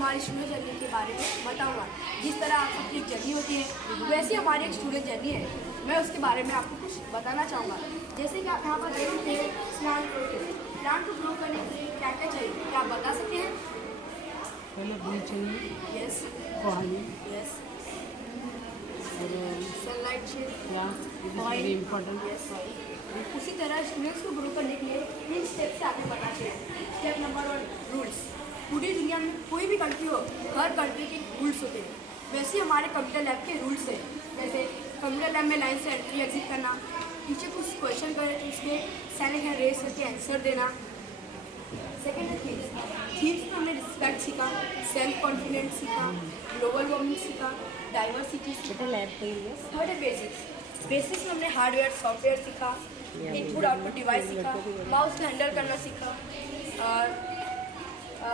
हमारी student journey के बारे में बताऊंगा। जिस तरह आप सबकी एक जर्नी होती है वैसे हमारी एक स्टूडेंट जर्नी है, मैं उसके बारे में आपको कुछ बताना चाहूँगा। जैसे कि आप यहाँ पर देख सकते हैं प्लांट को ग्रो करने के लिए क्या क्या चाहिए, क्या आप बता सकते हैं? पहले बीज चाहिए, यस, पानी, यस, और सनलाइट चाहिए, या वेरी इम्पोर्टेंट। यस। उसी तरह स्टूडेंट्स को ग्रो करने के लिए इन स्टेप से आगे बढ़ना चाहिए। Step number 1, rules. पूरी दुनिया में कोई भी कंट्री हो, हर कंट्री के रूल्स होते हैं। वैसे ही हमारे कंप्यूटर लैब के रूल्स हैं। जैसे कंप्यूटर लैब में लाइन से एंट्री एग्जिट करना, टीचर कुछ क्वेश्चन करे तो उसके सैनिक हैंड रेस करके आंसर देना। सेकेंड है थीम्स में हमने रिस्पेक्ट सीखा, सेल्फ कॉन्फिडेंस सीखा, ग्लोबल वार्मिंग सीखा, डाइवर्सिटी सीखा। थर्ड है बेसिक्स में हमने हार्डवेयर सॉफ्टवेयर सीखा, इनपुट आउटपुट डिवाइस सीखा, माउस को हैंडल करना सीखा। और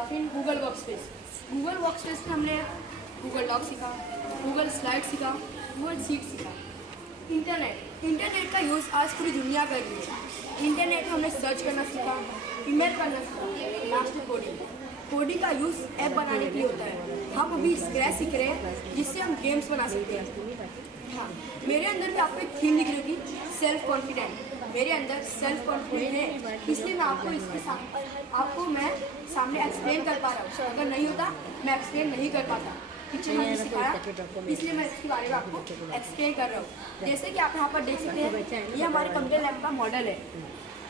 फिर गूगल वर्कस्पेस में हमने गूगल डॉक सीखा, गूगल स्लाइड सीखा, गूगल शीट सीखा। इंटरनेट का यूज़ आज पूरी दुनिया कर रही है। इंटरनेट में हमने सर्च करना सीखा, ईमेल करना सीखा। लास्ट में कोडिंग का यूज़ ऐप बनाने के लिए होता है। हम अभी स्क्रैच सीख रहे हैं जिससे हम गेम्स बना सकते हैं। हाँ, मेरे अंदर भी आपको एक थीम दिख रही होगी, सेल्फ कॉन्फिडेंट। मेरे अंदर सेल्फ कॉन्फिडेंट है, इसलिए मैं आपको इसके साथ मैं सामने एक्सप्लेन कर पा रहा हूँ। अगर नहीं होता मैं एक्सप्लेन नहीं कर पाता। टीचर ने मुझे सिखाया, इसलिए मैं इसके बारे में आपको एक्सप्लेन कर रहा हूँ। जैसे कि आप यहाँ पर देख सकते हैं, ये हमारे कंप्यूटर लैब का मॉडल है।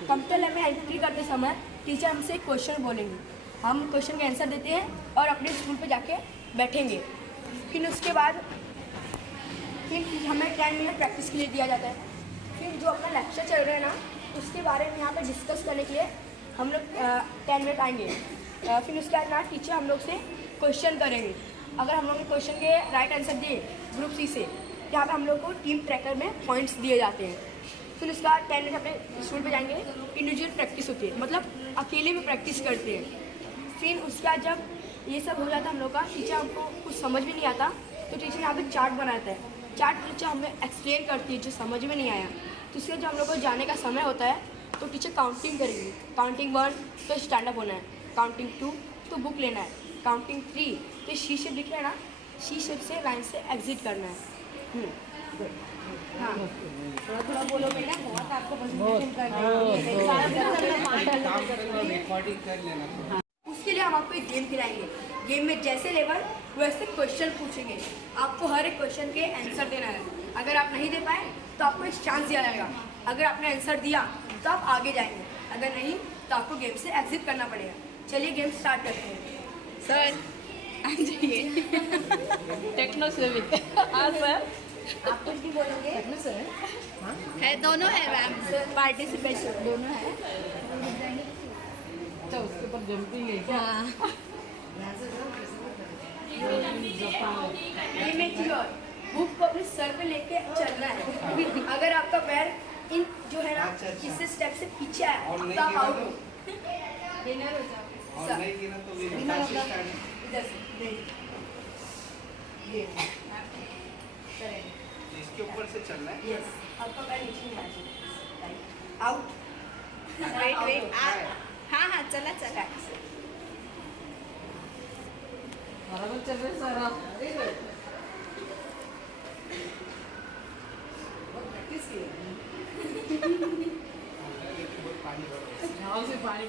कंप्यूटर लैब में एंट्री करते समय टीचर हमसे एक क्वेश्चन बोलेंगे, हम क्वेश्चन का आंसर देते हैं और अपने स्टूल पे जाके बैठेंगे। फिर उसके बाद हमें 10 मिनट प्रैक्टिस के लिए दिया जाता है। फिर जो अपना लेक्चर चल रहा है ना, उसके बारे में यहाँ पे डिस्कस करने के लिए हम लोग 10 मिनट आएंगे। फिर उसके बाद ना टीचर हम लोग से क्वेश्चन करेंगे। अगर हम लोग ने क्वेश्चन के राइट आंसर दिए ग्रुप सी से, यहाँ पे हम लोग को टीम ट्रैकर में पॉइंट्स दिए जाते हैं। फिर उसके बाद 10 मिनट अपने स्कूल पे जाएंगे, इंडिविजुअल प्रैक्टिस होती है, मतलब अकेले में प्रैक्टिस करते हैं। फिर उसके बाद जब ये सब हो जाता है हम लोग का, टीचर हमको कुछ समझ में नहीं आता तो टीचर यहाँ पे चार्ट बनाता है। चार्ट टीचर हमें एक्सप्लेन करती है जो समझ में नहीं आया। तो इसलिए जब हम लोग को जाने का समय होता है तो टीचर काउंटिंग करेगी। काउंटिंग 1 तो स्टैंड अप होना है, काउंटिंग 2 तो बुक लेना है, काउंटिंग 3 तो शी शेप दिख रहा है ना, शी शेप से लाइन से एग्जिट करना है। हाँ, थोड़ा बोलो बेटा, बहुत आपको प्रेजेंटेशन करना है। उसके लिए हम आपको एक गेम खिलाएंगे। गेम में जैसे लेवल वैसे क्वेश्चन पूछेंगे, आपको हर एक क्वेश्चन के आंसर देना है। अगर आप नहीं दे पाए तो आपको एक चांस दिया जाएगा। अगर आपने आंसर दिया तो आप आगे जाएंगे, अगर नहीं तो आपको गेम से एग्जिट करना पड़ेगा। चलिए गेम स्टार्ट करते हैं। सर आ जाइए। Techno swimming. हाँ सर, आप कुछ भी बोलोगे? है, दोनों है मैम, पार्टिसिपेशन दोनों है। अच्छा, उसके ऊपर जंपिंग है क्या? हाँ, ये में चीज और, बुक को अपने सर पे लेके चलना है। अगर आपका पैर इन जो है ना इससे स्टेप से पीछे आया तो आप आउट हो। विनर हो जाओगे। और नहीं गिना तो विनर इधर से ये करें। इसके ऊपर से चलना है। यस, आपका पैर नीचे नहीं आना। आउट। वेट हाँ हाँ, चला चला। बराबर चल रहे सर आप। प्रैक्टिस पानी गाँव से पानी